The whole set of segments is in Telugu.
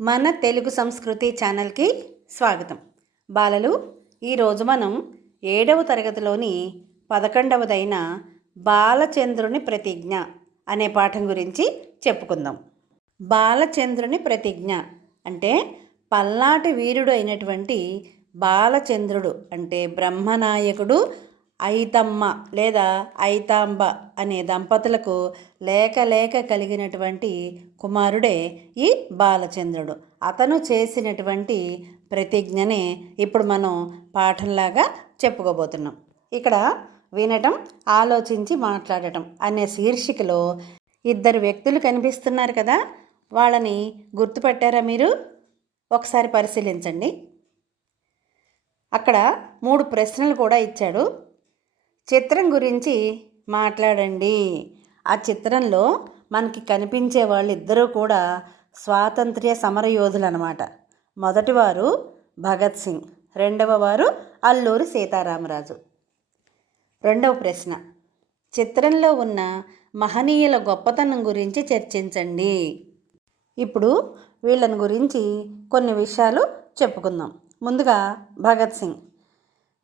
మన తెలుగు సంస్కృతి ఛానల్కి స్వాగతం. బాలలు, ఈరోజు మనం 7వ తరగతిలోని 11వదైన బాలచంద్రుని ప్రతిజ్ఞ అనే పాఠం గురించి చెప్పుకుందాం. బాలచంద్రుని ప్రతిజ్ఞ అంటే పల్నాటి వీరుడు అయినటువంటి బాలచంద్రుడు అంటే బ్రహ్మనాయకుడు ఐతమ్మ లేదా ఐతాంబ అనే దంపతులకు లేక కలిగినటువంటి కుమారుడే ఈ బాలచంద్రుడు. అతను చేసినటువంటి ప్రతిజ్ఞనే ఇప్పుడు మనం పాఠంలాగా చెప్పుకోబోతున్నాం. ఇక్కడ వినటం, ఆలోచించి మాట్లాడటం అనే శీర్షికలో ఇద్దరు వ్యక్తులు కనిపిస్తున్నారు కదా, వాళ్ళని గుర్తుపట్టారా మీరు? ఒకసారి పరిశీలించండి. అక్కడ 3 ప్రశ్నలు కూడా ఇచ్చాడు. చిత్రం గురించి మాట్లాడండి. ఆ చిత్రంలో మనకి కనిపించే వాళ్ళిద్దరూ కూడా స్వాతంత్ర్య సమరయోధులు అన్నమాట. మొదటివారు భగత్ సింగ్, రెండవ వారు అల్లూరి సీతారామరాజు. రెండవ ప్రశ్న, చిత్రంలో ఉన్న మహనీయుల గొప్పతనం గురించి చర్చించండి. ఇప్పుడు వీళ్ళని గురించి కొన్ని విషయాలు చెప్పుకుందాం. ముందుగా భగత్ సింగ్.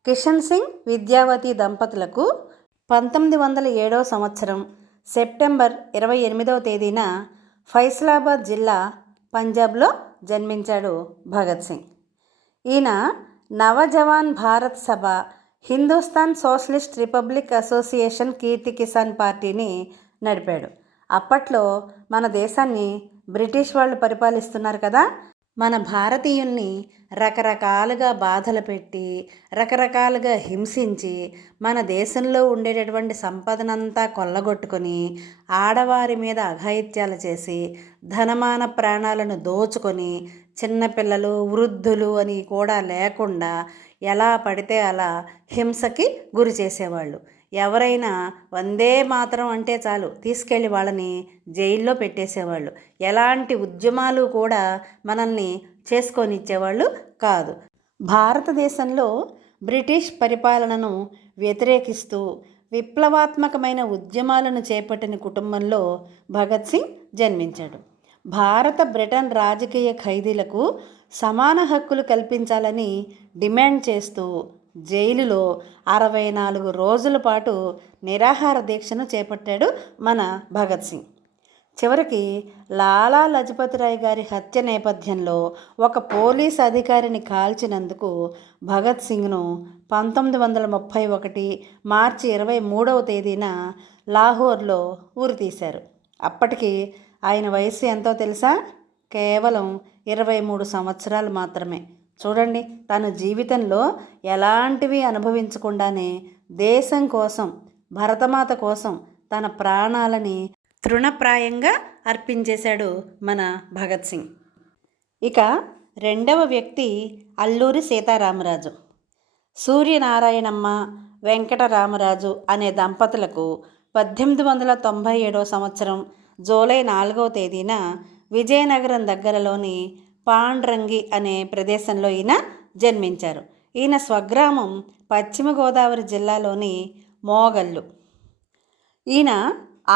కిషన్ సింగ్, విద్యావతి దంపతులకు 1907 సంవత్సరం సెప్టెంబర్ 28వ తేదీన ఫైసలాబాద్ జిల్లా, పంజాబ్లో జన్మించాడు భగత్ సింగ్. ఈయన నవజవాన్ భారత్ సభ, హిందుస్థాన్ సోషలిస్ట్ రిపబ్లిక్ అసోసియేషన్, కీర్తి కిసాన్ పార్టీని నడిపాడు. అప్పట్లో మన దేశాన్ని బ్రిటిష్ వాళ్ళు పరిపాలిస్తున్నారు కదా, మన భారతీయుల్ని రకరకాలుగా బాధలు పెట్టి, రకరకాలుగా హింసించి, మన దేశంలో ఉండేటటువంటి సంపదనంతా కొల్లగొట్టుకొని, ఆడవారి మీద అఘాయిత్యాలు చేసి, ధనమాన ప్రాణాలను దోచుకొని, చిన్నపిల్లలు, వృద్ధులు అని కూడా లేకుండా ఎలా పడితే అలా హింసకి గురి చేసేవాళ్ళు. ఎవరైనా వందే మాతరం అంటే చాలు తీసుకెళ్ళి వాళ్ళని జైల్లో పెట్టేసేవాళ్ళు. ఎలాంటి ఉద్యమాలు కూడా మనల్ని చేసుకొనిచ్చేవాళ్ళు కాదు. భారతదేశంలో బ్రిటిష్ పరిపాలనను వ్యతిరేకిస్తూ విప్లవాత్మకమైన ఉద్యమాలను చేపట్టిన కుటుంబంలో భగత్ సింగ్ జన్మించాడు. భారత బ్రిటన్ రాజకీయ ఖైదీలకు సమాన హక్కులు కల్పించాలని డిమాండ్ చేస్తూ జైలులో 64 రోజుల పాటు నిరాహార దీక్షను చేపట్టాడు మన భగత్ సింగ్. చివరికి లాలా లజపతి రాయ్ గారి హత్య నేపథ్యంలో ఒక పోలీస్ అధికారిని కాల్చినందుకు భగత్ సింగ్ను 1931 మార్చి 23వ తేదీన లాహోర్లో ఉరితీశారు. అప్పటికి ఆయన వయసు ఎంతో తెలుసా? కేవలం 23 సంవత్సరాలు మాత్రమే. చూడండి, తన జీవితంలో ఎలాంటివి అనుభవించకుండానే దేశం కోసం, భరతమాత కోసం తన ప్రాణాలని తృణప్రాయంగా అర్పించేశాడు మన భగత్ సింగ్. ఇక రెండవ వ్యక్తి అల్లూరి సీతారామరాజు. సూర్యనారాయణమ్మ, వెంకటరామరాజు అనే దంపతులకు 1897 సంవత్సరం జూలై 4వ తేదీన విజయనగరం దగ్గరలోని పాండ్రంగి అనే ప్రదేశంలో ఈయన జన్మించారు. ఈయన స్వగ్రామం పశ్చిమ గోదావరి జిల్లాలోని మోగల్లు. ఈయన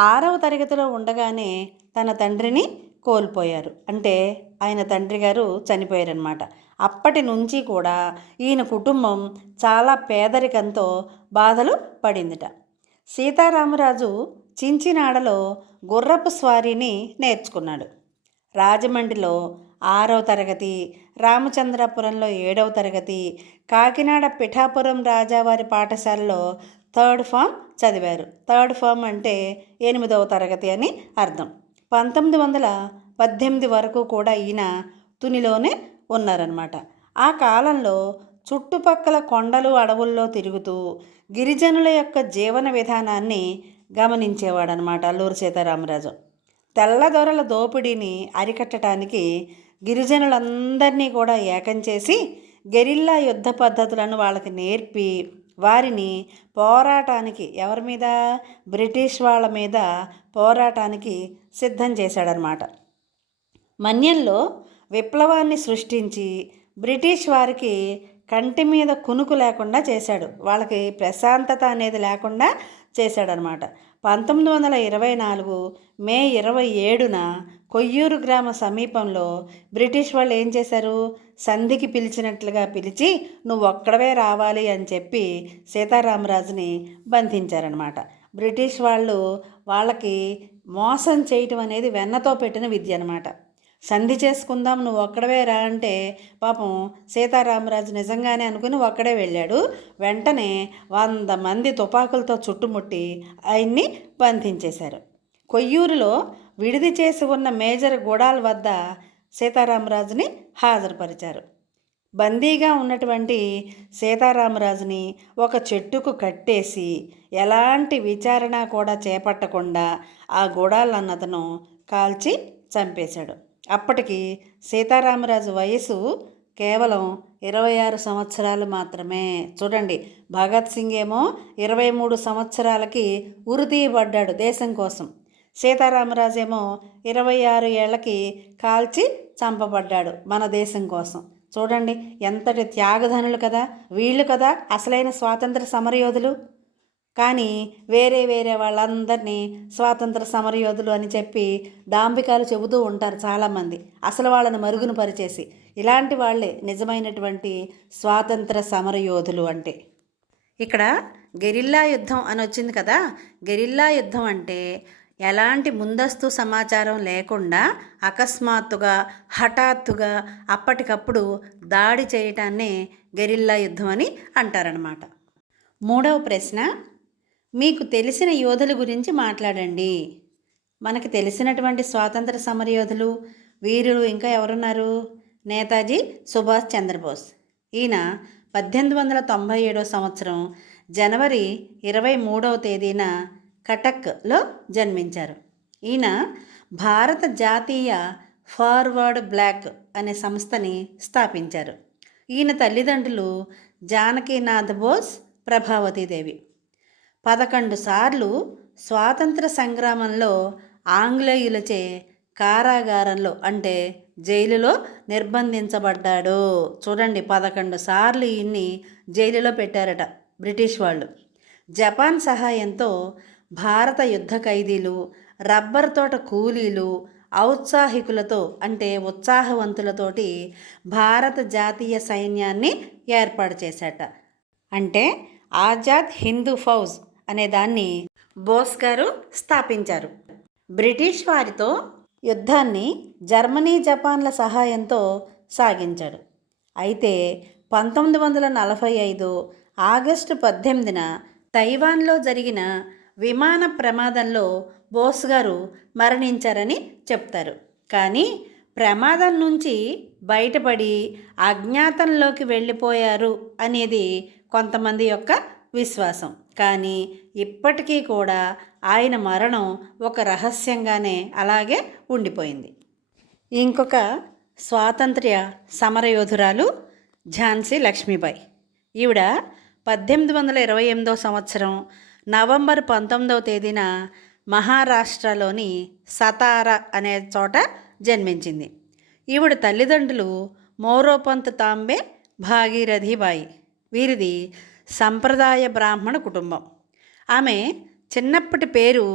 6వ తరగతిలో ఉండగానే తన తండ్రిని కోల్పోయారు. అంటే ఆయన తండ్రి గారు చనిపోయారనమాట. అప్పటి నుంచి కూడా ఈయన కుటుంబం చాలా పేదరికంతో బాధలు పడిందిట. సీతారామరాజు చించినాడలో గుర్రపు స్వారీని నేర్చుకున్నాడు. రాజమండ్రిలో 6వ తరగతి, రామచంద్రపురంలో 7వ తరగతి, కాకినాడ పిఠాపురం రాజావారి పాఠశాలలో 3rd ఫామ్ చదివారు. 3rd ఫామ్ అంటే 8వ తరగతి అని అర్థం. 1918 వరకు కూడా ఈయన తునిలోనే ఉన్నారన్నమాట. ఆ కాలంలో చుట్టుపక్కల కొండలు, అడవుల్లో తిరుగుతూ గిరిజనుల యొక్క జీవన విధానాన్ని గమనించేవాడనమాట అల్లూరి సీతారామరాజు. తెల్లదొరల దోపిడీని అరికట్టడానికి గిరిజనులందరినీ కూడా ఏకం చేసి గెరిల్లా యుద్ధ పద్ధతులను వాళ్ళకి నేర్పి వారిని పోరాటానికి, ఎవరి మీద? బ్రిటిష్ వాళ్ళ మీద పోరాటానికి సిద్ధం చేశాడనమాట. మన్యంలో విప్లవాన్ని సృష్టించి బ్రిటిష్ వారికి కంటి మీద కునుకు లేకుండా చేశాడు. వాళ్ళకి ప్రశాంతత అనేది లేకుండా చేశాడనమాట. 1924 మే 27న కొయ్యూరు గ్రామ సమీపంలో బ్రిటిష్ వాళ్ళు ఏం చేశారు, సంధికి పిలిచినట్లుగా పిలిచి నువ్వు ఒక్కడవే రావాలి అని చెప్పి సీతారామరాజుని బంధించారనమాట. బ్రిటిష్ వాళ్ళకి మోసం చేయటం అనేది వెన్నతో పెట్టిన విద్య అనమాట. సంధి చేసుకుందాం నువ్వు ఒక్కడవే రా అంటే పాపం సీతారామరాజు నిజంగానే అనుకుని ఒక్కడే వెళ్ళాడు. వెంటనే 100 మంది తుపాకులతో చుట్టుముట్టి ఆయన్ని బంధించేశారు. కొయ్యూరులో విడిది చేసి ఉన్న మేజర్ గుడాల్ వద్ద సీతారామరాజుని హాజరుపరిచారు. బందీగా ఉన్నటువంటి సీతారామరాజుని ఒక చెట్టుకు కట్టేసి ఎలాంటి విచారణ కూడా చేపట్టకుండా ఆ గుడాలన్నతను కాల్చి చంపేశాడు. అప్పటికి సీతారామరాజు వయసు కేవలం 26 సంవత్సరాలు మాత్రమే. చూడండి, భగత్ సింగ్ ఏమో 23 సంవత్సరాలకి ఉరితీయబడ్డాడు దేశం కోసం. సీతారామరాజు ఏమో 26 ఏళ్లకి కాల్చి చంపబడ్డాడు మన దేశం కోసం. చూడండి ఎంతటి త్యాగధనులు కదా వీళ్ళు, కదా అసలైన స్వాతంత్ర సమరయోధులు. కానీ వేరే వాళ్ళందరినీ స్వాతంత్ర సమరయోధులు అని చెప్పి డాంబికాలు చెబుతూ ఉంటారు చాలామంది, అసలు వాళ్ళని మరుగున పరిచేసి. ఇలాంటి వాళ్ళే నిజమైనటువంటి స్వాతంత్ర సమరయోధులు అంటే. ఇక్కడ గెరిల్లా యుద్ధం అని వచ్చింది కదా, గెరిల్లా యుద్ధం అంటే ఎలాంటి ముందస్తు సమాచారం లేకుండా అకస్మాత్తుగా హఠాత్తుగా అప్పటికప్పుడు దాడి చేయటాన్నే గెరిల్లా యుద్ధం అని అంటారనమాట. మూడవ ప్రశ్న, మీకు తెలిసిన యోధుల గురించి మాట్లాడండి. మనకి తెలిసినటువంటి స్వాతంత్ర సమరయోధులు వీరులు ఇంకా ఎవరున్నారు? నేతాజీ సుభాష్ చంద్రబోస్. ఈయన 1897 సంవత్సరం జనవరి 23వ తేదీన కటక్లో జన్మించారు. ఈయన భారత జాతీయ ఫార్వర్డ్ బ్లాక్ అనే సంస్థని స్థాపించారు. ఈయన తల్లిదండ్రులు జానకీనాథ్ బోస్, ప్రభావతీదేవి. 11 సార్లు స్వాతంత్ర సంగ్రామంలో ఆంగ్లేయులచే కారాగారంలో అంటే జైలులో నిర్బంధించబడ్డాడు. చూడండి, 11 సార్లు ఈయన్ని జైలులో పెట్టారట బ్రిటిష్ వాళ్ళు. జపాన్ సహాయంతో భారత యుద్ధ ఖైదీలు, రబ్బర్ తోట కూలీలు, ఔత్సాహికులతో అంటే ఉత్సాహవంతులతోటి భారత జాతీయ సైన్యాన్ని ఏర్పాటు చేశాట. అంటే ఆజాద్ హిందూ ఫౌజ్ అనే దాన్ని బోస్ గారు స్థాపించారు. బ్రిటిష్ వారితో యుద్ధాన్ని జర్మనీ, జపాన్ల సహాయంతో సాగించాడు. అయితే 1945 ఆగస్టు 18న తైవాన్లో జరిగిన విమాన ప్రమాదంలో బోస్ గారు మరణించారని చెప్తారు. కానీ ప్రమాదం నుంచి బయటపడి అజ్ఞాతంలోకి వెళ్ళిపోయారు అనేది కొంతమంది యొక్క విశ్వాసం. కానీ ఇప్పటికీ కూడా ఆయన మరణం ఒక రహస్యంగానే అలాగే ఉండిపోయింది. ఇంకొక స్వాతంత్ర్య సమరయోధురాలు ఝాన్సీ లక్ష్మీబాయి. ఈవిడ 1828 సంవత్సరం నవంబర్ 19వ తేదీన మహారాష్ట్రలోని సతారా అనే చోట జన్మించింది. ఈవిడ తల్లిదండ్రులు మోరోపంత్ తాంబే, భాగీరథీబాయి. వీరిది సంప్రదాయ బ్రాహ్మణ కుటుంబం. ఆమె చిన్నప్పటి పేరు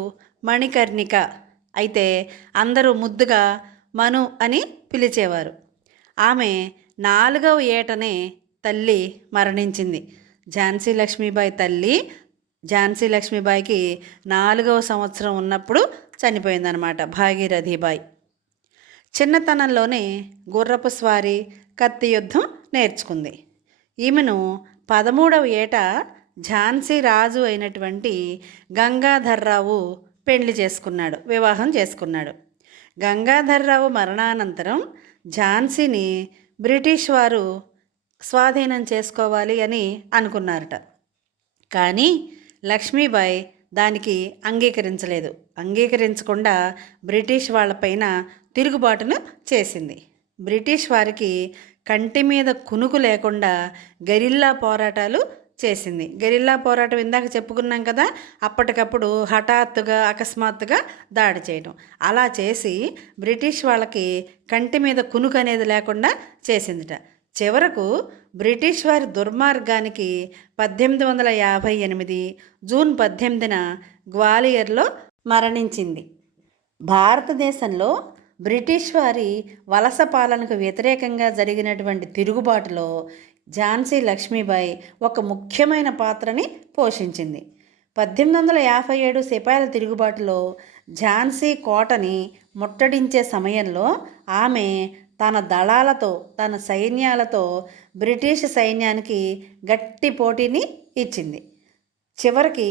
మణికర్ణిక. అయితే అందరూ ముద్దుగా మను అని పిలిచేవారు. ఆమె 4వ ఏటనే తల్లి మరణించింది. ఝాన్సీ లక్ష్మీబాయి తల్లి ఝాన్సీ లక్ష్మీబాయికి 4వ సంవత్సరం ఉన్నప్పుడు చనిపోయిందనమాట భాగీరథీబాయి. చిన్నతనంలోనే గుర్రపు స్వారీ, కత్తి యుద్ధం నేర్చుకుంది. ఈమెను 13వ ఏట ఝాన్సీ రాజు అయినటువంటి గంగాధర్రావు వివాహం చేసుకున్నాడు. గంగాధర్రావు మరణానంతరం ఝాన్సీని బ్రిటిష్ వారు స్వాధీనం చేసుకోవాలి అని అనుకున్నారట. కానీ లక్ష్మీబాయి దానికి అంగీకరించకుండా బ్రిటిష్ వాళ్ళపైన తిరుగుబాటును చేసింది. బ్రిటిష్ వారికి కంటి మీద కునుకు లేకుండా గెరిల్లా పోరాటాలు చేసింది. గెరిల్లా పోరాటం ఇందాక చెప్పుకున్నాం కదా, అప్పటికప్పుడు హఠాత్తుగా అకస్మాత్తుగా దాడి చేయడం. అలా చేసి బ్రిటిష్ వాళ్ళకి కంటి మీద కునుకు అనేది లేకుండా చేసిందిట. చివరకు బ్రిటిష్ వారి దుర్మార్గానికి 1858 జూన్ 18న గ్వాలియర్లో మరణించింది. భారతదేశంలో బ్రిటిష్ వారి వలస పాలనకు వ్యతిరేకంగా జరిగినటువంటి తిరుగుబాటులో ఝాన్సీ లక్ష్మీబాయి ఒక ముఖ్యమైన పాత్రని పోషించింది. 1857 సిపాయిల తిరుగుబాటులో ఝాన్సీ కోటని ముట్టడించే సమయంలో ఆమె తన దళాలతో, తన సైన్యాలతో బ్రిటిష్ సైన్యానికి గట్టి పోటీని ఇచ్చింది. చివరికి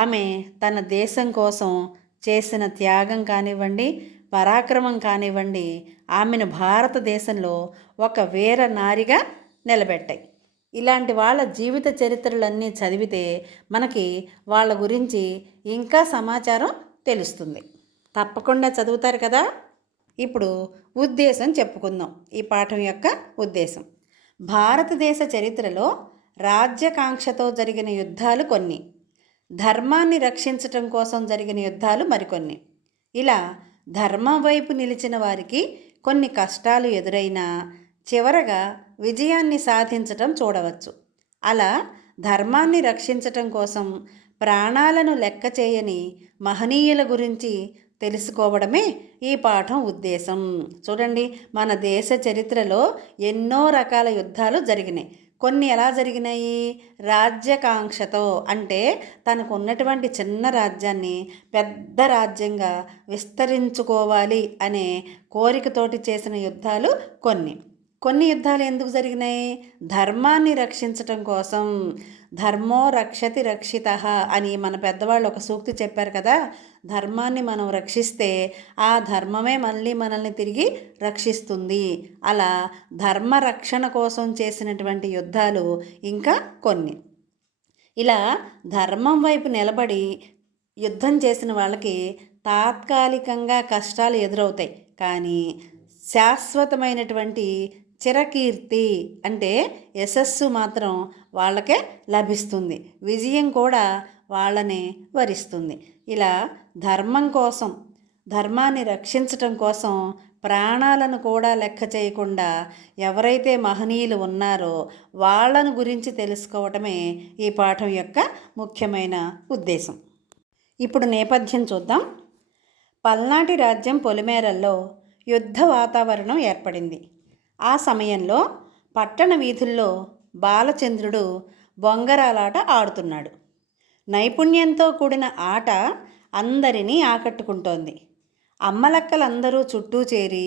ఆమె తన దేశం కోసం చేసిన త్యాగం కానివ్వండి, పరాక్రమం కానివ్వండి, ఆమెను భారతదేశంలో ఒక వీర నారిగా నిలబెట్టాయి. ఇలాంటి వాళ్ళ జీవిత చరిత్రలన్నీ చదివితే మనకి వాళ్ళ గురించి ఇంకా సమాచారం తెలుస్తుంది. తప్పకుండా చదువుతారు కదా. ఇప్పుడు ఉద్దేశం చెప్పుకుందాం. ఈ పాఠం యొక్క ఉద్దేశం: భారతదేశ చరిత్రలో రాజ్యకాంక్షతో జరిగిన యుద్ధాలు కొన్ని, ధర్మాన్ని రక్షించటం కోసం జరిగిన యుద్ధాలు మరికొన్ని. ఇలా ధర్మం వైపు నిలిచిన వారికి కొన్ని కష్టాలు ఎదురైనా చివరగా విజయాన్ని సాధించటం చూడవచ్చు. అలా ధర్మాన్ని రక్షించటం కోసం ప్రాణాలను లెక్క చేయని మహనీయుల గురించి తెలుసుకోవడమే ఈ పాఠం ఉద్దేశం. చూడండి, మన దేశ చరిత్రలో ఎన్నో రకాల యుద్ధాలు జరిగినాయి. కొన్ని ఎలా జరిగినాయి? రాజ్యకాంక్షతో, అంటే తనకు ఉన్నటువంటి చిన్న రాజ్యాన్ని పెద్ద రాజ్యంగా విస్తరించుకోవాలి అనే కోరికతోటి చేసిన యుద్ధాలు కొన్ని. కొన్ని యుద్ధాలు ఎందుకు జరిగినాయి? ధర్మాన్ని రక్షించటం కోసం. ధర్మో రక్షతి రక్షితః అని మన పెద్దవాళ్ళు ఒక సూక్తి చెప్పారు కదా. ధర్మాన్ని మనం రక్షిస్తే ఆ ధర్మమే మళ్ళీ మనల్ని తిరిగి రక్షిస్తుంది. అలా ధర్మ రక్షణ కోసం చేసినటువంటి యుద్ధాలు ఇంకా కొన్ని. ఇలా ధర్మం వైపు నిలబడి యుద్ధం చేసిన వాళ్ళకి తాత్కాలికంగా కష్టాలు ఎదురవుతాయి, కానీ శాశ్వతమైనటువంటి చిరకీర్తి అంటే యశస్సు మాత్రం వాళ్ళకే లభిస్తుంది. విజయం కూడా వాళ్ళనే వరిస్తుంది. ఇలా ధర్మం కోసం, ధర్మాన్ని రక్షించటం కోసం ప్రాణాలను కూడా లెక్క చేయకుండా ఎవరైతే మహనీయులు ఉన్నారో వాళ్ళను గురించి తెలుసుకోవటమే ఈ పాఠం యొక్క ముఖ్యమైన ఉద్దేశం. ఇప్పుడు నేపథ్యం చూద్దాం. పల్నాటి రాజ్యం పొలిమేరల్లో యుద్ధ వాతావరణం ఏర్పడింది. ఆ సమయంలో పట్టణ వీధుల్లో బాలచంద్రుడు బొంగరాలాట ఆడుతున్నాడు. నైపుణ్యంతో కూడిన ఆట అందరినీ ఆకట్టుకుంటోంది. అమ్మలక్కలందరూ చుట్టూ చేరి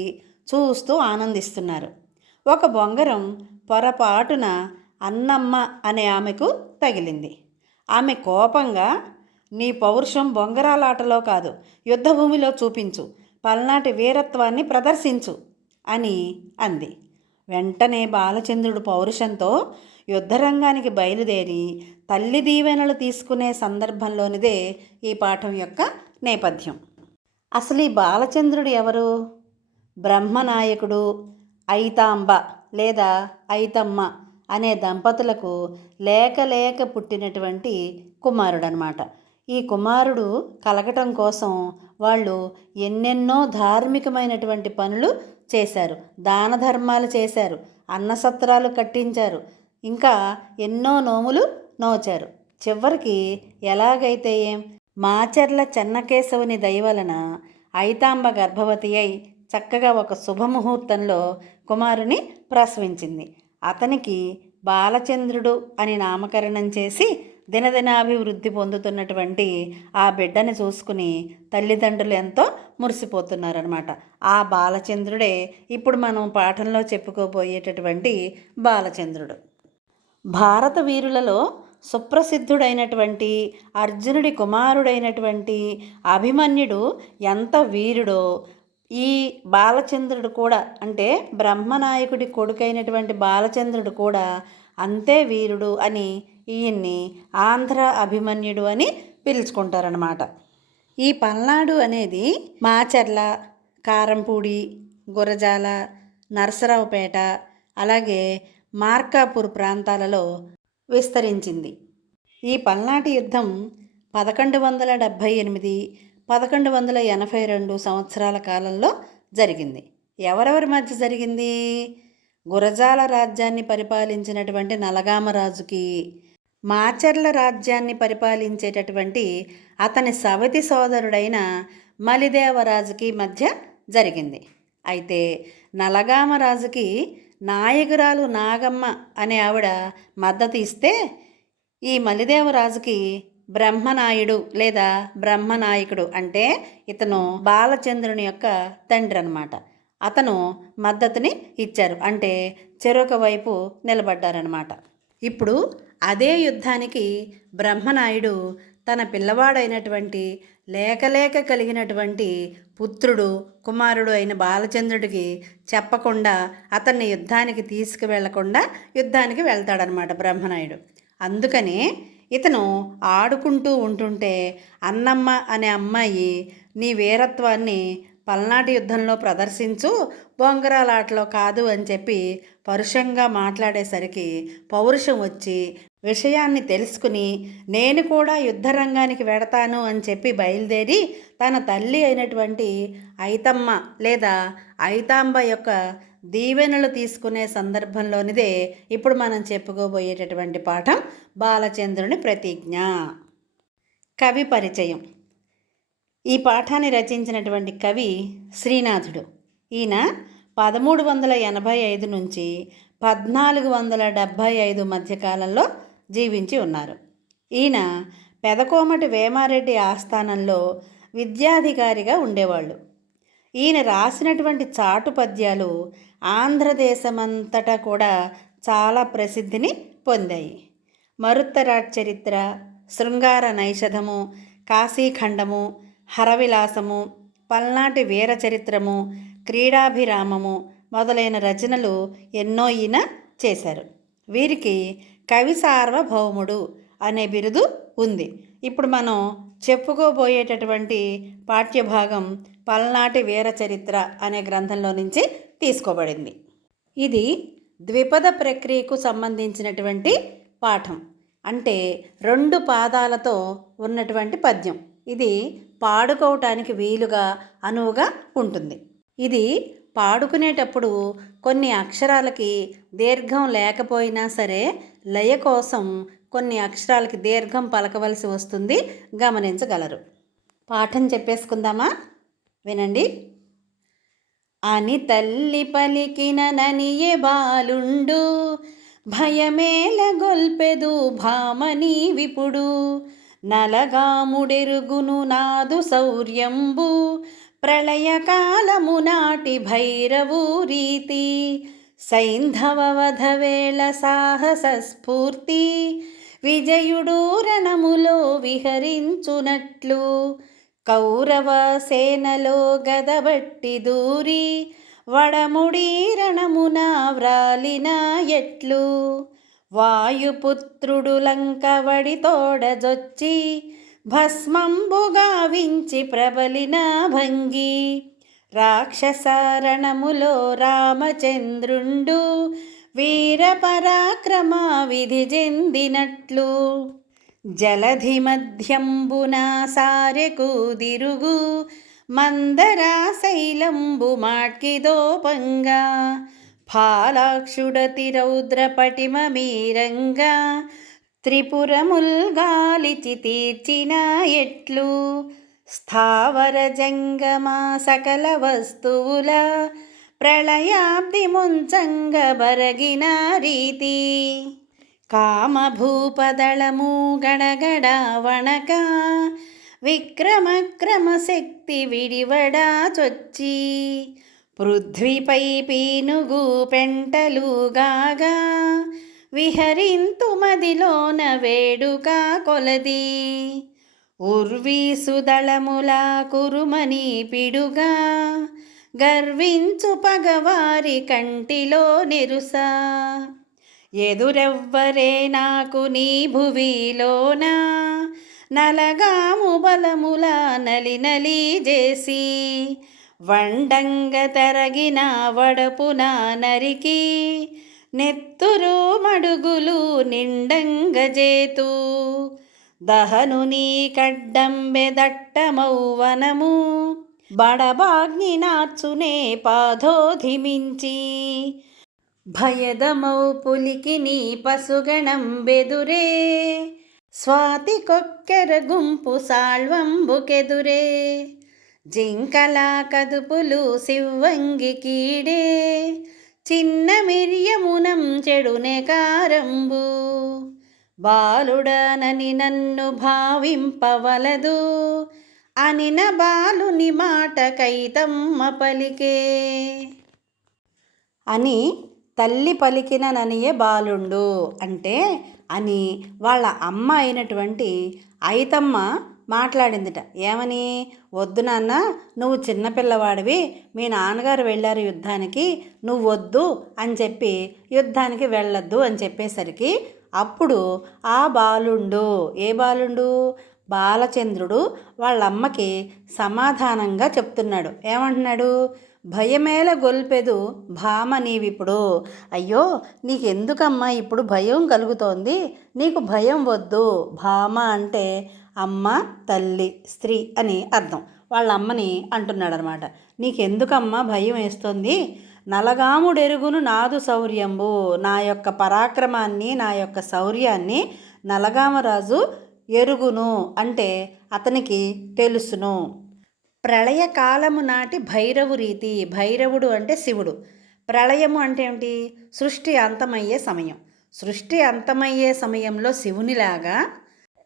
చూస్తూ ఆనందిస్తున్నారు. ఒక బొంగరం పొరపాటున అన్నమ్మ అనే ఆమెకు తగిలింది. ఆమె కోపంగా, నీ పౌరుషం బొంగరాలాటలో కాదు, యుద్ధభూమిలో చూపించు, పల్నాటి వీరత్వాన్ని ప్రదర్శించు అని అంది. వెంటనే బాలచంద్రుడు పౌరుషంతో యుద్ధరంగానికి బయలుదేరి తల్లి దీవెనలు తీసుకునే సందర్భంలోనిదే ఈ పాఠం యొక్క నేపథ్యం. అసలు ఈ బాలచంద్రుడు ఎవరు? బ్రహ్మనాయకుడు ఐతాంబ లేదా ఐతమ్మ అనే దంపతులకు లేక పుట్టినటువంటి కుమారుడనమాట. ఈ కుమారుడు కలగటం కోసం వాళ్ళు ఎన్నెన్నో ధార్మికమైనటువంటి పనులు చేశారు, దాన ధర్మాలు చేశారు, అన్నసత్రాలు కట్టించారు, ఇంకా ఎన్నో నోములు నోచారు. చివరికి ఎలాగైతే మాచర్ల చెన్నకేశవుని దయవలన ఐతాంబ గర్భవతి అయి చక్కగా ఒక శుభముహూర్తంలో కుమారుని ప్రసవించింది. అతనికి బాలచంద్రుడు అని నామకరణం చేసి దినదినాభివృద్ధి పొందుతున్నటువంటి ఆ బిడ్డని చూసుకుని తల్లిదండ్రులు ఎంతో మురిసిపోతున్నారనమాట. ఆ బాలచంద్రుడే ఇప్పుడు మనం పాఠంలో చెప్పుకోబోయేటటువంటి బాలచంద్రుడు. భారత వీరులలో సుప్రసిద్ధుడైనటువంటి అర్జునుడి కుమారుడైనటువంటి అభిమన్యుడు ఎంత వీరుడో ఈ బాలచంద్రుడు కూడా, అంటే బ్రహ్మనాయకుడి కొడుకైనటువంటి బాలచంద్రుడు కూడా అంతే వీరుడు అని ఈయన్ని ఆంధ్ర అభిమన్యుడు అని పిలుచుకుంటారనమాట. ఈ పల్నాడు అనేది మాచర్ల, కారంపూడి, గురజాల, నరసరావుపేట, అలాగే మార్కాపూర్ ప్రాంతాలలో విస్తరించింది. ఈ పల్నాటి యుద్ధం 1178, 1182 సంవత్సరాల కాలంలో జరిగింది. ఎవరెవరి మధ్య జరిగింది? గురజాల రాజ్యాన్ని పరిపాలించినటువంటి నలగామరాజుకి, మాచర్ల రాజ్యాన్ని పరిపాలించేటటువంటి అతని సవతి సోదరుడైన మలిదేవరాజుకి మధ్య జరిగింది. అయితే నలగామరాజుకి నాయకురాలు నాగమ్మ అనే ఆవిడ మద్దతు ఇస్తే, ఈ మలిదేవరాజుకి బ్రహ్మనాయుడు లేదా బ్రహ్మనాయకుడు అంటే ఇతను బాలచంద్రుని యొక్క తండ్రి అన్నమాట, అతను మద్దతుని ఇచ్చారు. అంటే చెరొక వైపు నిలబడ్డారనమాట. ఇప్పుడు అదే యుద్ధానికి బ్రహ్మనాయుడు తన పిల్లవాడైనటువంటి లేకలేక కలిగినటువంటి పుత్రుడు కుమారుడు అయిన బాలచంద్రుడికి చెప్పకుండా అతన్ని యుద్ధానికి తీసుకువెళ్లకుండా యుద్ధానికి వెళ్తాడనమాట బ్రహ్మనాయుడు. అందుకని ఇతను ఆడుకుంటూ ఉంటుంటే అన్నమ్మ అనే అమ్మాయి, నీ వీరత్వాన్ని పల్నాటి యుద్ధంలో ప్రదర్శించు, బొంగరాలాటలో కాదు అని చెప్పి పరుషంగా మాట్లాడేసరికి పౌరుషం వచ్చి విషయాన్ని తెలుసుకుని నేను కూడా యుద్ధరంగానికి వెడతాను అని చెప్పి బయలుదేరి తన తల్లి అయినటువంటి ఐతమ్మ లేదా ఐతాంబ యొక్క దీవెనలు తీసుకునే సందర్భంలోనిదే ఇప్పుడు మనం చెప్పుకోబోయేటటువంటి పాఠం బాలచంద్రుని ప్రతిజ్ఞ. కవి పరిచయం. ఈ పాఠాన్ని రచించినటువంటి కవి శ్రీనాథుడు. ఈయన 1385 నుంచి 1475 మధ్యకాలంలో జీవించి ఉన్నారు. ఈయన పెదకోమటి వేమారెడ్డి ఆస్థానంలో విద్యాధికారిగా ఉండేవాళ్ళు. ఈయన రాసినటువంటి చాటు పద్యాలు ఆంధ్రదేశమంతటా కూడా చాలా ప్రసిద్ధిని పొందాయి. మరుత్తరాట్ చరిత్ర, శృంగార నైషధము, కాశీఖండము, హరవిలాసము, పల్నాటి వీర చరిత్రము, క్రీడాభిరామము మొదలైన రచనలు ఎన్నో ఈయన చేశారు. వీరికి కవి సార్వభౌముడు అనే బిరుదు ఉంది. ఇప్పుడు మనం చెప్పుకోబోయేటటువంటి పాఠ్యభాగం పల్నాటి వీర చరిత్ర అనే గ్రంథంలో నుంచి తీసుకోబడింది. ఇది ద్విపద ప్రక్రియకు సంబంధించినటువంటి పాఠం. అంటే 2 పాదాలతో ఉన్నటువంటి పద్యం. ఇది పాడుకోవటానికి వీలుగా అనువుగా ఉంటుంది. ఇది పాడుకునేటప్పుడు కొన్ని అక్షరాలకి దీర్ఘం లేకపోయినా సరే లయ కోసం కొన్ని అక్షరాలకి దీర్ఘం పలకవలసి వస్తుంది, గమనించగలరు. పాఠం చెప్పేసుకుందామా? వినండి. అని తల్లి పలికిన ననియే బాలుండు, భయమేల గొల్పెదు భామని విపుడు, నలగాముడెరుగును నాదు శౌర్యంబు, ప్రళయకాలము నాటి భైరవు రీతి, సైంధవ వధవేళ సాహస స్ఫూర్తి, విజయుడు రణములో విహరించునట్లు, కౌరవ సేనలో గదబట్టి దూరి, వడముడి రణమున వ్రాలిన ఎట్లు, వాయుపుత్రుడు లంకవడి తోడజొచ్చి, భస్మంబు గావించి ప్రబలిన భంగి, రాక్షసారణములో రామచంద్రుండు, వీర పరాక్రమ విధి చెందినట్లు, జలధి మధ్యంబున సారెకు దిరుగు, మందరా శైలంబు మాట్కిదోపంగా, ఫాలాక్షుడతి రౌద్ర పటిమ మీరంగా, త్రిపురముల్గాలిచి తీర్చిన ఎట్లు, స్థావర జంగమా సకల వస్తువుల, ప్రళయాబ్ది ముంచంగ బరగిన రీతి, కామభూపదళము గడగడ వణక, విక్రమక్రమ శక్తి విడివడా చొచ్చి, పృథ్వీపై పీనుగు పెంటలుగాగా, విహరింతు మదిలోన వేడుక కొలది, ఉర్వీసుదళముల కురుమని పిడుగా, గర్వించు పగవారి కంటిలో నిరుస, ఎదురెవ్వరే నాకు నీ భువిలోన, నలగాము బలముల నలి చేసి, వండంగ తరగిన వడపున నరికి, నెత్తురు మడుగులు నిండంగజేతు, దహనుని కడ్డంబె దట్టమౌవనము, బడబాగ్ని నార్చునే పాధోధిమించి, భయదమౌ పులికి నీ పసుగణం బెదురే స్వాతి కొక్కెర గుంపు సాళ్వంబుకెదురే జింకల కదుపులు సివ్వంగి కీడే చిన్న మిర్యమునం చెడునే కారంబు బాలుడనని నన్ను భావింపవలదు అనిన బాలుని మాట కైతమ్మ పలికే అని తల్లి పలికిన ననియే బాలుండు అంటే అని వాళ్ళ అమ్మ అయినటువంటి ఐతమ్మ మాట్లాడిందిట. ఏమని? వద్దు నాన్న, నువ్వు చిన్నపిల్లవాడివి, మీ నాన్నగారు వెళ్ళారు యుద్ధానికి, నువ్వు వద్దు అని చెప్పి యుద్ధానికి వెళ్ళొద్దు అని చెప్పేసరికి అప్పుడు ఆ బాలుండు, ఏ బాలుండు? బాలచంద్రుడు వాళ్ళమ్మకి సమాధానంగా చెప్తున్నాడు. ఏమంటున్నాడు? భయమేల గొల్పెదు భామ నీవిప్పుడు. అయ్యో, నీకెందుకమ్మా ఇప్పుడు భయం కలుగుతోంది? నీకు భయం వద్దు. భామ అంటే అమ్మ, తల్లి, స్త్రీ అని అర్థం. వాళ్ళ అమ్మని అంటున్నాడు అనమాట. నీకెందుకమ్మా భయం వేస్తుంది? నలగాముడెరుగును నాదు శౌర్యంబు. నా యొక్క పరాక్రమాన్ని, నా యొక్క శౌర్యాన్ని నలగామరాజు ఎరుగును అంటే అతనికి తెలుసును. ప్రళయకాలము నాటి భైరవు రీతి. భైరవుడు అంటే శివుడు. ప్రళయము అంటే ఏమిటి? సృష్టి అంతమయ్యే సమయం. సృష్టి అంతమయ్యే సమయంలో శివునిలాగా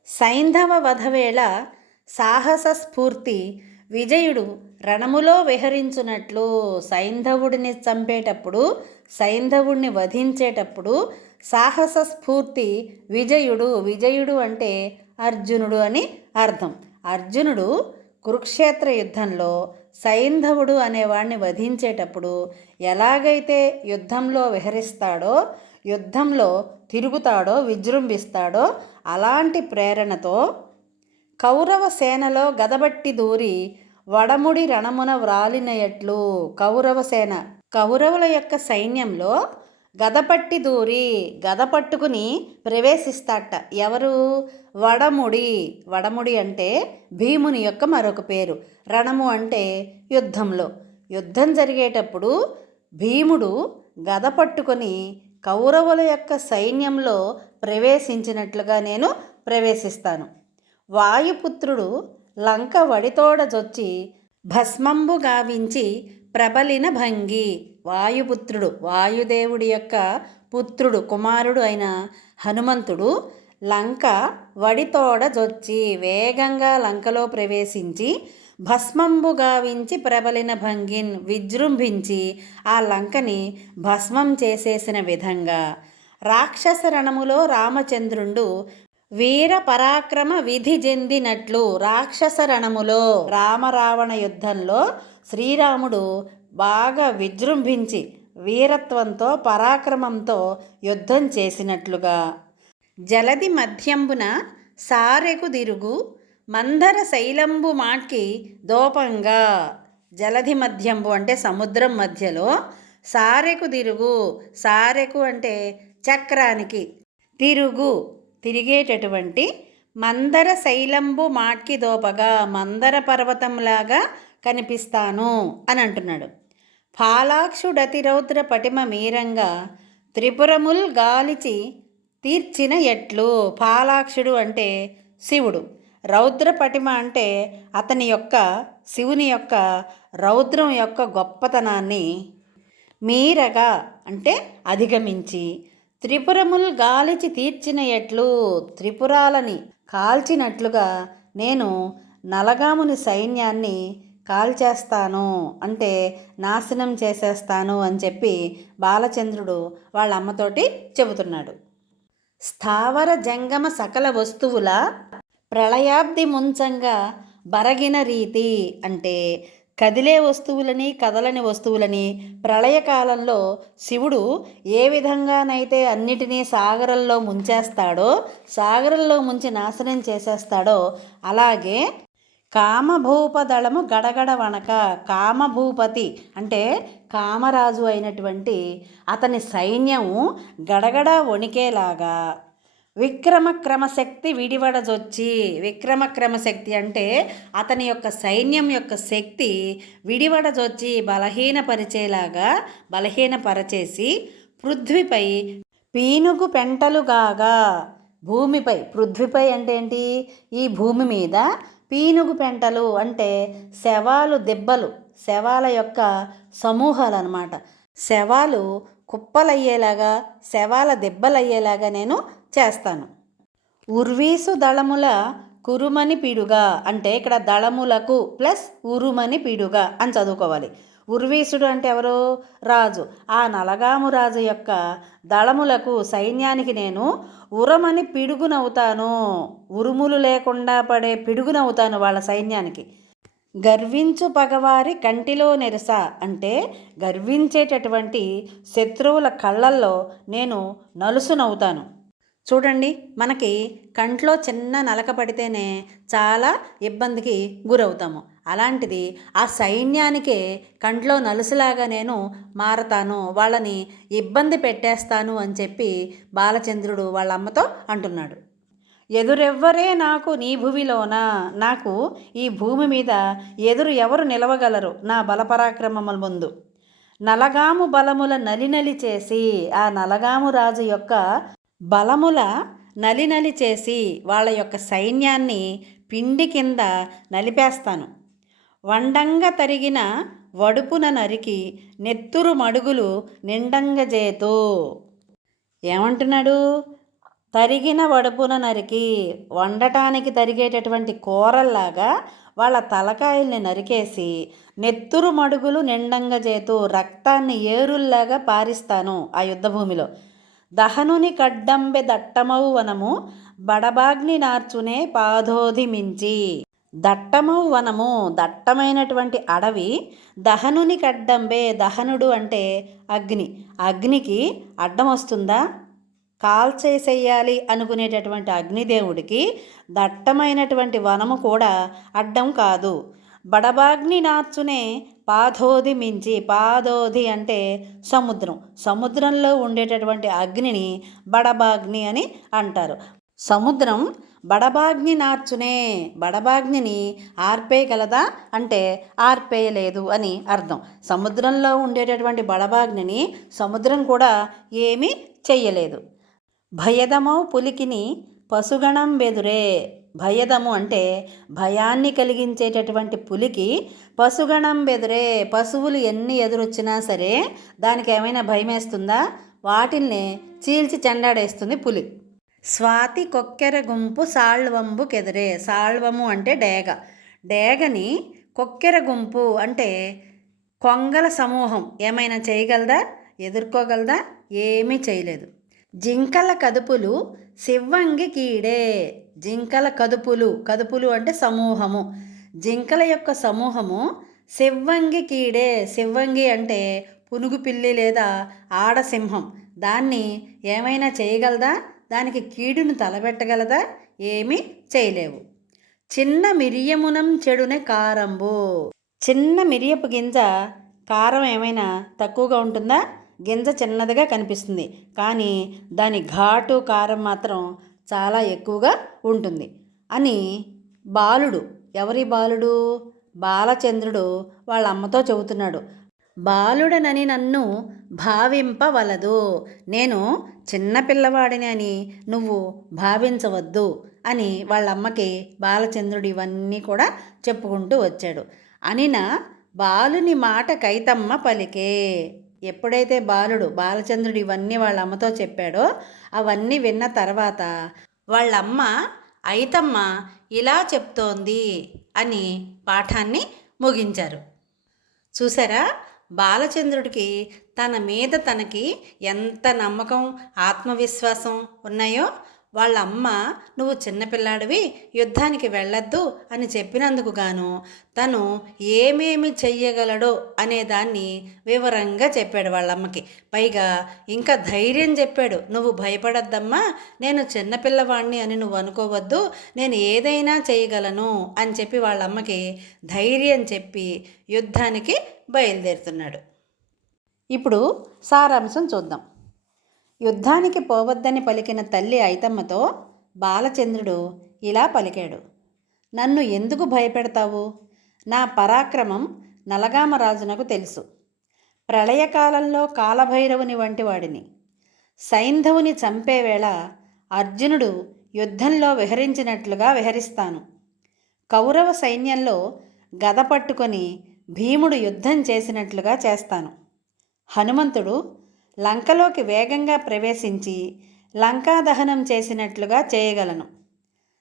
సైంధవ వధవేళ సాహస స్ఫూర్తి విజయుడు రణములో విహరించున్నట్లు సైంధవుడిని చంపేటప్పుడు, సైంధవుడిని వధించేటప్పుడు సాహస స్ఫూర్తి విజయుడు. విజయుడు అంటే అర్జునుడు అని అర్థం. అర్జునుడు కురుక్షేత్ర యుద్ధంలో సైంధవుడు అనేవాడిని వధించేటప్పుడు ఎలాగైతే యుద్ధంలో విహరిస్తాడో, యుద్ధంలో తిరుగుతాడో, విజృంభిస్తాడో, అలాంటి ప్రేరణతో కౌరవ సేనలో గదబట్టి దూరి వడముడి రణమున వ్రాలినయట్లు. కౌరవ సేన, కౌరవుల యొక్క సైన్యంలో గదపట్టి దూరి, గద పట్టుకుని ప్రవేశిస్తాట. ఎవరు? వడముడి. వడముడి అంటే భీముని యొక్క మరొక పేరు. రణము అంటే యుద్ధంలో. యుద్ధం జరిగేటప్పుడు భీముడు గద పట్టుకొని కౌరవుల యొక్క సైన్యంలో ప్రవేశించినట్లుగా నేను ప్రవేశిస్తాను. వాయుపుత్రుడు లంక వడితోడజొచ్చి భస్మంబు గావించి ప్రబలిన భంగి. వాయుపుత్రుడు, వాయుదేవుడి యొక్క పుత్రుడు, కుమారుడు అయిన హనుమంతుడు లంక వడితోడజొచ్చి వేగంగా లంకలో ప్రవేశించి భస్మంబు గావించి ప్రబలిన భంగిన్ విజృంభించి ఆ లంకని భస్మం చేసేసిన విధంగా రాక్షస రణములో రామచంద్రుడు వీర పరాక్రమ విధి చెందినట్లు. రాక్షస రణములో రామరావణ యుద్ధంలో శ్రీరాముడు బాగా విజృంభించి వీరత్వంతో, పరాక్రమంతో యుద్ధం చేసినట్లుగా జలది మధ్యంబున సారెకు దిరుగు మందర శైలంబు మాట్కి దోపంగా. జలధి మధ్యంబు అంటే సముద్రం మధ్యలో, సారెకు దిరుగు, సారెకు అంటే చక్రానికి, తిరుగు తిరిగేటటువంటి మందర శైలంబు మాట్కి దోపగా, మందర పర్వతంలాగా కనిపిస్తాను అని అంటున్నాడు. ఫాలాక్షుడతిరౌద్ర పటిమ మీరంగా త్రిపురముల్ గాలిచి తీర్చిన ఎట్లు. ఫాలాక్షుడు అంటే శివుడు. రౌద్ర పటిమ అంటే అతని యొక్క, శివుని యొక్క రౌద్రం యొక్క గొప్పతనాన్ని మీరగా అంటే అధిగమించి, త్రిపురముల్ గాలిచి తీర్చిన ఎట్లు త్రిపురాలని కాల్చినట్లుగా నేను నలగాముని సైన్యాన్ని కాల్చేస్తాను అంటే నాశనం చేసేస్తాను అని చెప్పి బాలచంద్రుడు వాళ్ళ అమ్మతోటి చెబుతున్నాడు. స్థావర జంగమ సకల వస్తువుల ప్రళయాబ్ది ముంచంగా బరగిన రీతి అంటే కదిలే వస్తువులని, కదలని వస్తువులని ప్రళయకాలంలో శివుడు ఏ విధంగానైతే అన్నిటినీ సాగరంలో ముంచేస్తాడో, సాగరంలో ముంచి నాశనం చేసేస్తాడో, అలాగే కామభూపదళము గడగడ వణక. కామభూపతి అంటే కామరాజు అయినటువంటి అతని సైన్యము గడగడ వణికేలాగా విక్రమ క్రమశక్తి విడివడజొచ్చి. విక్రమ క్రమశక్తి అంటే అతని యొక్క సైన్యం యొక్క శక్తి విడివడజొచ్చి బలహీనపరిచేలాగా, బలహీనపరచేసి పృథ్వీపై పీనుగు పెంటలుగాగా. భూమిపై, పృథ్వీపై అంటే ఏంటి, ఈ భూమి మీద పీనుగు పెంటలు అంటే శవాలు దెబ్బలు, శవాల యొక్క సమూహాలు అన్నమాట. శవాలు కుప్పలయ్యేలాగా, శవాల దెబ్బలయ్యేలాగా నేను చేస్తాను. ఉర్వీసు దళముల కురుమని పిడుగా అంటే ఇక్కడ దళములకు ప్లస్ ఉరుమని పిడుగా అని చదువుకోవాలి. ఉర్వీసుడు అంటే ఎవరు, రాజు. ఆ నలగాము రాజు యొక్క దళములకు, సైన్యానికి నేను ఉరమని పిడుగునవుతాను, ఉరుములు లేకుండా పడే పిడుగునవుతాను వాళ్ళ సైన్యానికి. గర్వించు పగవారి కంటిలో నెరస అంటే గర్వించేటటువంటి శత్రువుల కళ్ళల్లో నేను నలుసునవుతాను. చూడండి, మనకి కంట్లో చిన్న నలక పడితేనే చాలా ఇబ్బందికి గురవుతాము. అలాంటిది ఆ సైన్యానికే కంట్లో నలుసులాగా నేను మారతాను, వాళ్ళని ఇబ్బంది పెట్టేస్తాను అని చెప్పి బాలచంద్రుడు వాళ్ళ అమ్మతో అంటున్నాడు. ఎదురెవ్వరే నాకు నీ భువిలోన, నాకు ఈ భూమి మీద ఎదురు ఎవరు నిలవగలరు నా బలపరాక్రమముల ముందు. నలగాము బలముల నలినలి చేసి, ఆ నలగాము రాజు యొక్క బలముల నలినలి చేసి వాళ్ళ యొక్క సైన్యాన్ని పిండి కింద నలిపేస్తాను. వండంగా తరిగిన వడుపున నరికి నెత్తురు మడుగులు నిండంగజేతో. ఏమంటున్నాడు, తరిగిన వడుపున నరికి, వండటానికి తరిగేటటువంటి కూరల్లాగా వాళ్ళ తలకాయల్ని నరికేసి నెత్తురు మడుగులు నిండంగజేతు, రక్తాన్ని ఏరుల్లాగా పారిస్తాను ఆ యుద్ధభూమిలో. దహనుని కడ్డంబె దట్టమౌ వనము బడబాగ్ని నార్చునే పాదోధి మించి. దట్టమౌ వనము, దట్టమైనటువంటి అడవి. దహనుని కడ్డంబే, దహనుడు అంటే అగ్ని, అగ్నికి అడ్డం వస్తుందా, కాల్చేసేయాలి అనుకునేటటువంటి అగ్నిదేవుడికి దట్టమైనటువంటి వనము కూడా అడ్డం కాదు. బడబాగ్ని నార్చునే పాదోధి మించి, పాదోధి అంటే సముద్రం, సముద్రంలో ఉండేటటువంటి అగ్నిని బడబాగ్ని అని అంటారు. సముద్రం బడబాగ్ని నార్చునే, బడబాగ్నిని ఆర్పేయగలదా అంటే ఆర్పేయలేదు అని అర్థం. సముద్రంలో ఉండేటటువంటి బడబాగ్నిని సముద్రం కూడా ఏమీ చెయ్యలేదు. భయదమౌ పులికిని పశుగణం బెదురే, భయదము అంటే భయాన్ని కలిగించేటటువంటి పులికి పశుగణం బెదురే, పశువులు ఎన్ని ఎదురొచ్చినా సరే దానికి ఏమైనా భయం వేస్తుందా, వాటిల్ని చీల్చి చెండాడేస్తుంది పులి. స్వాతి కొక్కెర గుంపు సాళ్వంబు కెదురే, సాళ్వము అంటే డేగ, డేగని కొక్కెర గుంపు అంటే కొంగల సమూహం ఏమైనా చేయగలదా, ఎదుర్కోగలదా, ఏమీ చేయలేదు. జింకల కదుపులు శివ్వంగి కీడే, జింకల కదుపులు, కదుపులు అంటే సమూహము, జింకల యొక్క సమూహము శివ్వంగి కీడే, శివ్వంగి అంటే పునుగు పిల్లి లేదా ఆడసింహం, దాన్ని ఏమైనా చేయగలదా, దానికి కీడును తలబెట్టగలదా, ఏమీ చేయలేవు. చిన్న మిరియమునం చెడునే కారంబు, చిన్న మిరియపు గింజ కారం ఏమైనా తక్కువగా ఉంటుందా, గింజ చిన్నదిగా కనిపిస్తుంది కానీ దాని ఘాటు కారం మాత్రం చాలా ఎక్కువగా ఉంటుంది అని బాలుడు, ఎవరి బాలుడు, బాలచంద్రుడు వాళ్ళ అమ్మతో చెబుతున్నాడు. బాలుడనని నన్ను భావింపవలదు, నేను చిన్నపిల్లవాడిని అని నువ్వు భావించవద్దు అని వాళ్ళమ్మకి బాలచంద్రుడు ఇవన్నీ కూడా చెప్పుకుంటూ వచ్చాడు. అనిన బాలుని మాట కైతమ్మ పలికే, ఎప్పుడైతే బాలచంద్రుడు ఇవన్నీ వాళ్ళ అమ్మతో చెప్పాడో అవన్నీ విన్న తర్వాత వాళ్ళమ్మ ఐతమ్మ ఇలా చెప్తోంది అని పాఠాన్ని ముగించారు. చూసారా, బాలచంద్రుడికి తన మీద తనకి ఎంత నమ్మకం, ఆత్మవిశ్వాసం ఉన్నాయో. వాళ్ళ అమ్మ నువ్వు చిన్నపిల్లాడివి, యుద్ధానికి వెళ్ళొద్దు అని చెప్పినందుకు గాను తను ఏమేమి చెయ్యగలడో అనేదాన్ని వివరంగా చెప్పాడు వాళ్ళమ్మకి. పైగా ఇంకా ధైర్యం చెప్పాడు, నువ్వు భయపడద్దమ్మా, నేను చిన్నపిల్లవాడిని అని నువ్వు అనుకోవద్దు, నేను ఏదైనా చేయగలను అని చెప్పి వాళ్ళమ్మకి ధైర్యం చెప్పి యుద్ధానికి బయలుదేరుతున్నాడు. ఇప్పుడు సారాంశం చూద్దాం. యుద్ధానికి పోవద్దని పలికిన తల్లి ఐతమ్మతో బాలచంద్రుడు ఇలా పలికాడు. నన్ను ఎందుకు భయపెడతావు? నా పరాక్రమం నలగామరాజునకు తెలుసు. ప్రళయకాలంలో కాలభైరవుని వంటి వాడిని. సైంధవుని చంపేవేళ అర్జునుడు యుద్ధంలో విహరించినట్లుగా విహరిస్తాను. కౌరవ సైన్యంలో గద పట్టుకొని భీముడు యుద్ధం చేసినట్లుగా చేస్తాను. హనుమంతుడు లంకలోకి వేగంగా ప్రవేశించి లంకా దహనం చేసినట్లుగా చేయగలను.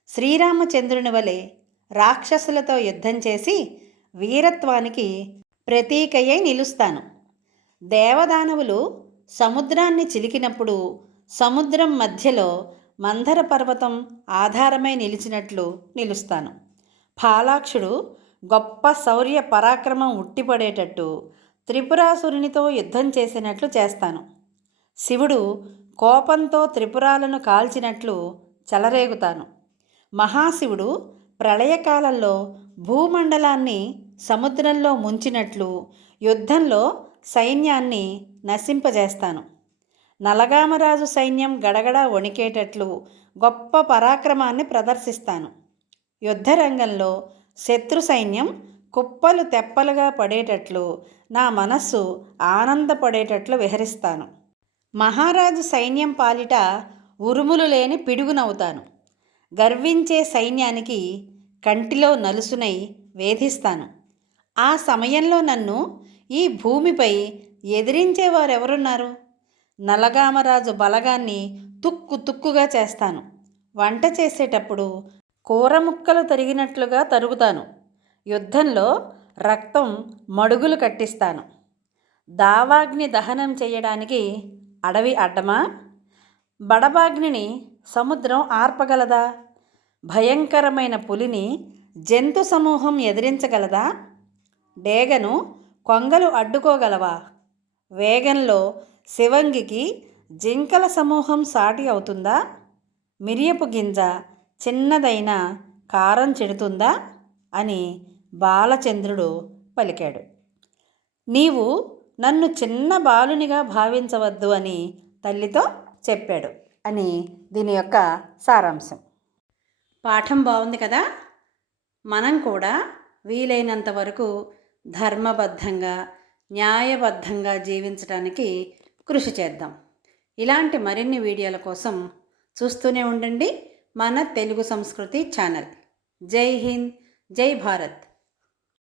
శ్రీరామచంద్రుని వలె రాక్షసులతో యుద్ధం చేసి వీరత్వానికి ప్రతీకయ్యై నిలుస్తాను. దేవదానవులు సముద్రాన్ని చిలికినప్పుడు సముద్రం మధ్యలో మందర పర్వతం ఆధారమై నిలిచినట్లు నిలుస్తాను. ఫాలాక్షుడు గొప్ప శౌర్య పరాక్రమం ఉట్టిపడేటట్టు త్రిపురాసురునితో యుద్ధం చేసినట్లు చేస్తాను. శివుడు కోపంతో త్రిపురాలను కాల్చినట్లు చెలరేగుతాను. మహాశివుడు ప్రళయకాలంలో భూమండలాన్ని సముద్రంలో ముంచినట్లు యుద్ధంలో సైన్యాన్ని నశింపజేస్తాను. నలగామరాజు సైన్యం గడగడ వణికేటట్లు గొప్ప పరాక్రమాన్ని ప్రదర్శిస్తాను. యుద్ధరంగంలో శత్రు సైన్యం కుప్పలు తెప్పలుగా పడేటట్లు నా మనస్సు ఆనందపడేటట్లు విహరిస్తాను. మహారాజు సైన్యం పాలిట ఉరుములు లేని పిడుగునవుతాను. గర్వించే సైన్యానికి కంటిలో నలుసునై వేధిస్తాను. ఆ సమయంలో నన్ను ఈ భూమిపై ఎదిరించేవారెవరున్నారు? నలగామరాజు బలగాన్ని తుక్కు తుక్కుగా చేస్తాను. వంట చేసేటప్పుడు కూర ముక్కలు తరిగినట్లుగా తరుగుతాను. యుద్ధంలో రక్తం మడుగులు కట్టిస్తాను. దావాగ్ని దహనం చేయడానికి అడవి అడ్డమా? బడబాగ్నిని సముద్రం ఆర్పగలదా? భయంకరమైన పులిని జంతు సమూహం ఎదిరించగలదా? డేగను కొంగలు అడ్డుకోగలవా? వేగంలో శివంగికి జింకల సమూహం సాటి అవుతుందా? మిరియపు గింజ చిన్నదైన కారం చెడుతుందా అని బాలచంద్రుడు పలికాడు. నీవు నన్ను చిన్న బాలునిగా భావించవద్దు అని తల్లితో చెప్పాడు అని దీని యొక్క సారాంశం. పాఠం బాగుంది కదా. మనం కూడా వీలైనంత వరకు ధర్మబద్ధంగా న్యాయబద్ధంగా జీవించడానికి కృషి చేద్దాం. ఇలాంటి మరిన్ని వీడియోల కోసం చూస్తూనే ఉండండి మన తెలుగు సంస్కృతి ఛానల్. జై హింద్, జై భారత్.